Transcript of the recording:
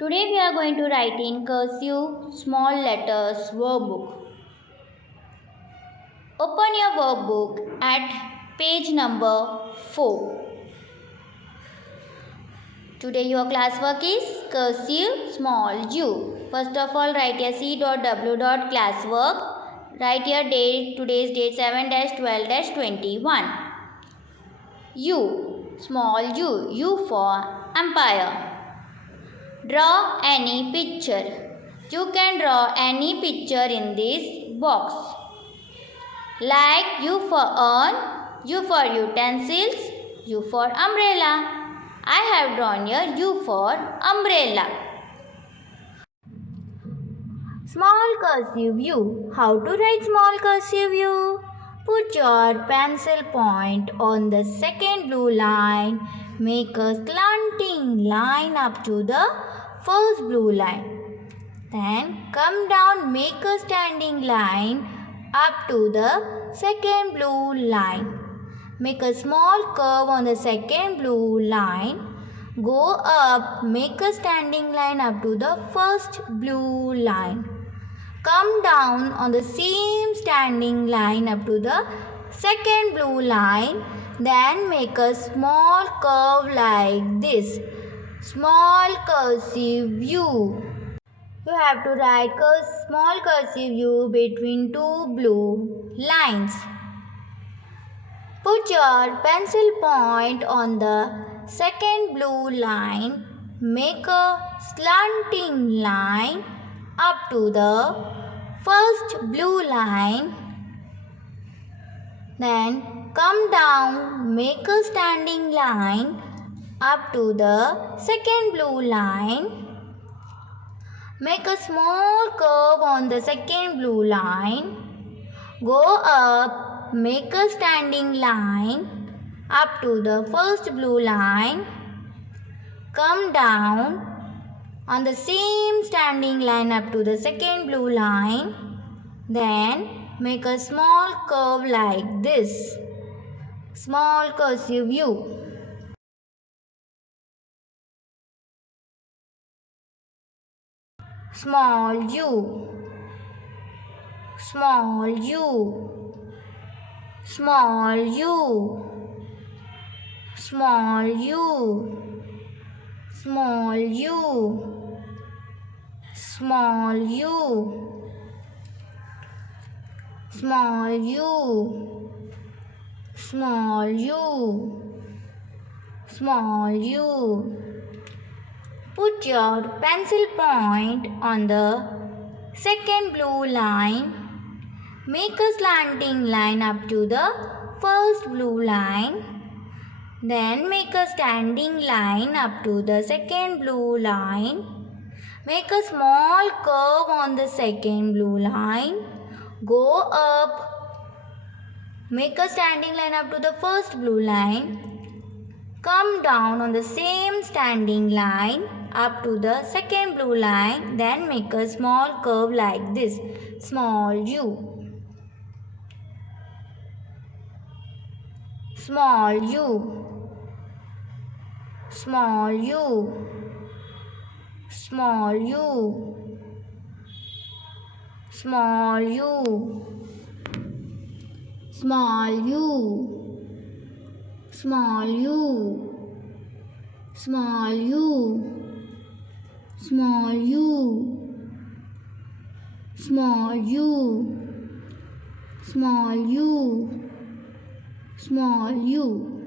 Today we are going to write in cursive small letters workbook. Open your workbook at page number 4. Today your classwork is cursive small u. First of all, write your c.w.classwork. Write your date, today's date 7-12-21. U, small u for umpire. Draw any picture. You can draw any picture in this box. Like U for urn, U for utensils, U for umbrella. I have drawn here U for umbrella. Small cursive U. How to write small cursive U? Put your pencil point on the second blue line. Make a slanting line up to the first blue line. Then come down, make a standing line up to the second blue line. Make a small curve on the second blue line. Go up, make a standing line up to the first blue line. Come down on the same standing line up to the second blue line. Then make a small curve like this. Small cursive U. You have to write small cursive U between two blue lines. Put your pencil point on the second blue line. Make a slanting line up to the first blue line. Then come down, make a standing line up to the second blue line. Make a small curve on the second blue line. Go up, make a standing line up to the first blue line. Come down on the same standing line up to the second blue line. Then make a small curve like this. Small cursive U. Small u, small u, small u, small u, small u, small u, small u, small u, small u. Put your pencil point on the second blue line. Make a slanting line up to the first blue line. Then make a standing line up to the second blue line. Make a small curve on the second blue line. Go up. Make a standing line up to the first blue line. Come down on the same standing line up to the second blue line. Then make a small curve like this. Small u. Small u. Small u. Small u. Small u. Small u. Small u, small u, small u, small u, small u, small u.